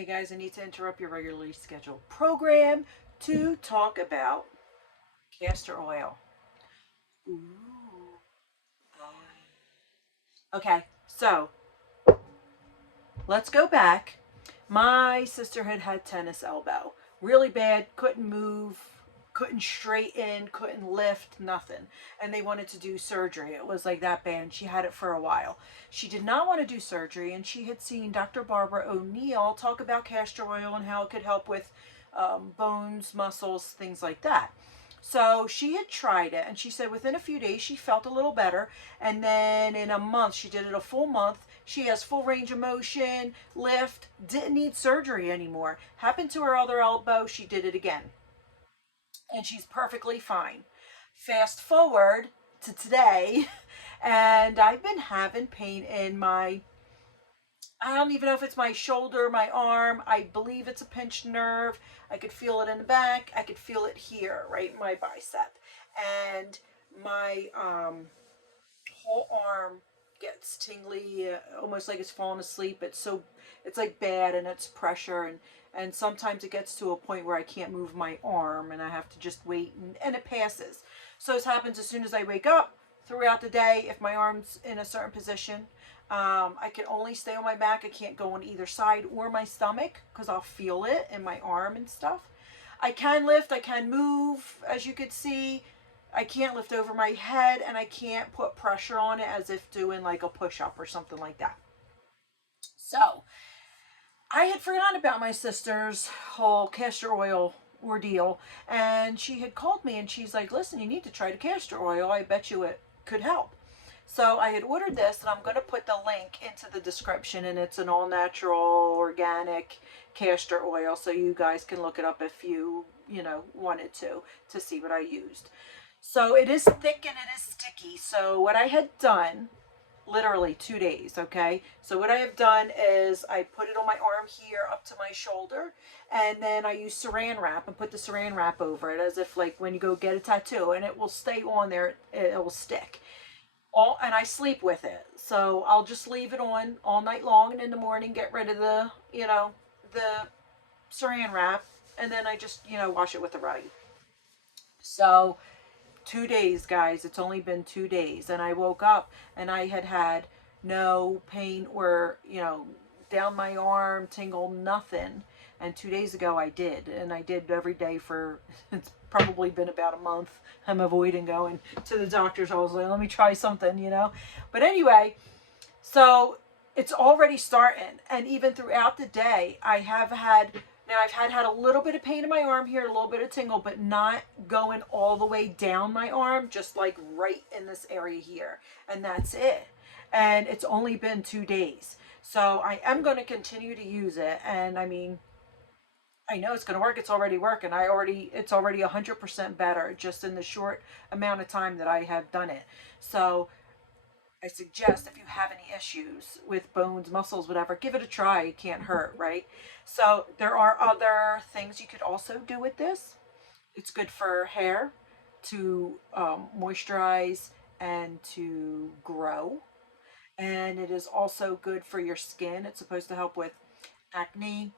Hey guys, I need to interrupt your regularly scheduled program to talk about castor oil. Ooh. Okay, so let's go back. My sister had had tennis elbow. Really bad, couldn't move, couldn't straighten, couldn't lift, nothing. And they wanted to do surgery. It was like that bad. And she had it for a while. She did not want to do surgery, and she had seen Dr. Barbara O'Neill talk about castor oil and how it could help with bones, muscles, things like that. So she had tried it, and she said within a few days she felt a little better. And then in a month, she did it a full month. She has full range of motion, lift, didn't need surgery anymore. Happened to her other elbow, she did it again. And she's perfectly fine. Fast forward to today, and I've been having pain in my, I don't even know if it's my shoulder, my arm. I believe it's a pinched nerve. I could feel it in the back. I could feel it here, right in my bicep. And my whole arm gets tingly, almost like it's falling asleep. It's like bad, and it's pressure, and sometimes it gets to a point where I can't move my arm, and I have to just wait, and it passes. So this happens as soon as I wake up. Throughout the day, if my arm's in a certain position, I can only stay on my back. I can't go on either side or my stomach because I'll feel it in my arm and stuff. I can lift, I can move, as you could see. I can't lift over my head, and I can't put pressure on it as if doing like a push-up or something like that. So I had forgotten about my sister's whole castor oil ordeal, and she had called me, and she's like, listen, you need to try the castor oil. I bet you it could help. So I had ordered this, and I'm going to put the link into the description, and it's an all natural organic castor oil, so you guys can look it up if you wanted to see what I used. So it is thick and it is sticky. So what I had done, literally 2 days, okay? So what I have done is I put it on my arm here up to my shoulder, and then I use saran wrap and put the saran wrap over it as if like when you go get a tattoo, and it will stay on there, it will stick. And I sleep with it. So I'll just leave it on all night long, and in the morning get rid of the saran wrap, and then I just, wash it with a rag. So 2 days, guys. It's only been 2 days. And I woke up and I had had no pain or, down my arm, tingle, nothing. And 2 days ago I did. And I did every day for, it's probably been about a month. I'm avoiding going to the doctor's. I was like, let me try something. But anyway, so it's already starting. And even throughout the day, I've had a little bit of pain in my arm here, a little bit of tingle, but not going all the way down my arm, just like right in this area here. And that's it. And it's only been 2 days. So I am going to continue to use it. And I mean, I know it's going to work. It's already working. It's already 100% better just in the short amount of time that I have done it. So I suggest if you have any issues with bones, muscles, whatever, give it a try. It can't hurt, right? So there are other things you could also do with this. It's good for hair to moisturize and to grow. And it is also good for your skin. It's supposed to help with acne,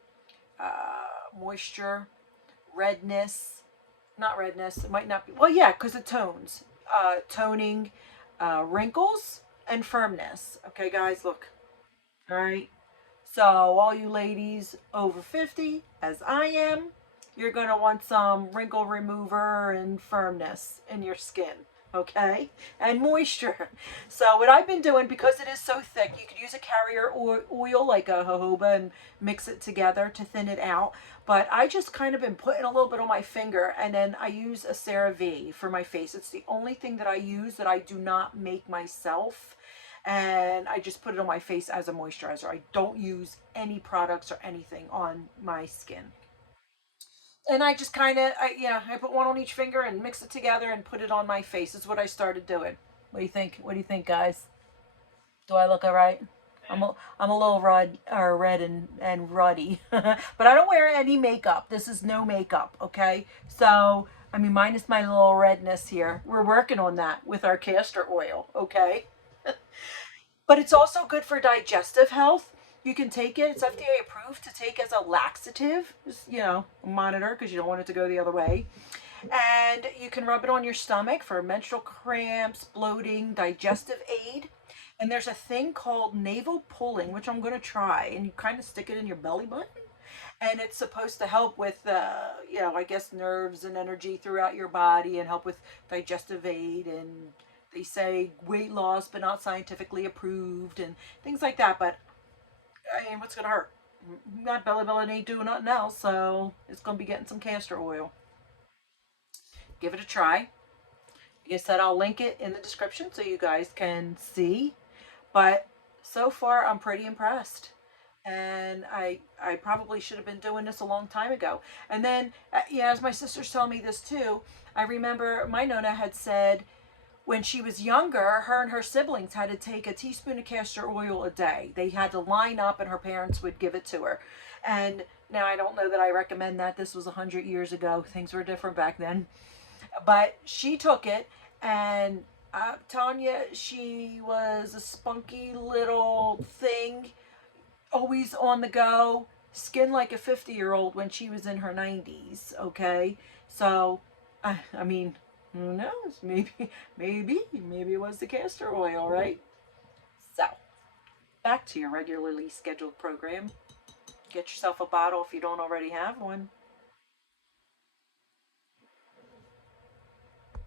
moisture, redness. Not redness. It might not be. Well, yeah, because it tones. Toning, wrinkles, and firmness. Okay, guys, look. All right. So, all you ladies over 50, as I am, you're going to want some wrinkle remover and firmness in your skin. Okay? And moisture. So, what I've been doing, because it is so thick, you could use a carrier oil like a jojoba and mix it together to thin it out. But I just kind of been putting a little bit on my finger, and then I use a CeraVe for my face. It's the only thing that I use that I do not make myself. And I just put it on my face as a moisturizer. I don't use any products or anything on my skin. And I just kind of, I put one on each finger and mix it together and put it on my face. Is what I started doing. What do you think? What do you think, guys? Do I look all right? I'm a little red and ruddy. But I don't wear any makeup. This is no makeup, okay? So, I mean, minus my little redness here. We're working on that with our castor oil, okay? But it's also good for digestive health. You can take it. It's FDA approved to take as a laxative. Just, monitor because you don't want it to go the other way. And you can rub it on your stomach for menstrual cramps, bloating, digestive aid. And there's a thing called navel pulling, which I'm going to try. And you kind of stick it in your belly button. And it's supposed to help with, I guess nerves and energy throughout your body and help with digestive aid. And they say weight loss, but not scientifically approved and things like that. But I mean, what's going to hurt? My belly button ain't doing nothing else. So it's going to be getting some castor oil. Give it a try. Like I said, I'll link it in the description so you guys can see. But so far, I'm pretty impressed. And I probably should have been doing this a long time ago. And then, as my sister's telling me this too, I remember my Nona had said when she was younger, her and her siblings had to take a teaspoon of castor oil a day. They had to line up and her parents would give it to her. And now I don't know that I recommend that. This was 100 years ago. Things were different back then. But she took it, and Tanya, she was a spunky little thing, always on the go, skin like a 50-year-old when she was in her 90s, okay? So, I mean, who knows? Maybe it was the castor oil, right? So, back to your regularly scheduled program. Get yourself a bottle if you don't already have one.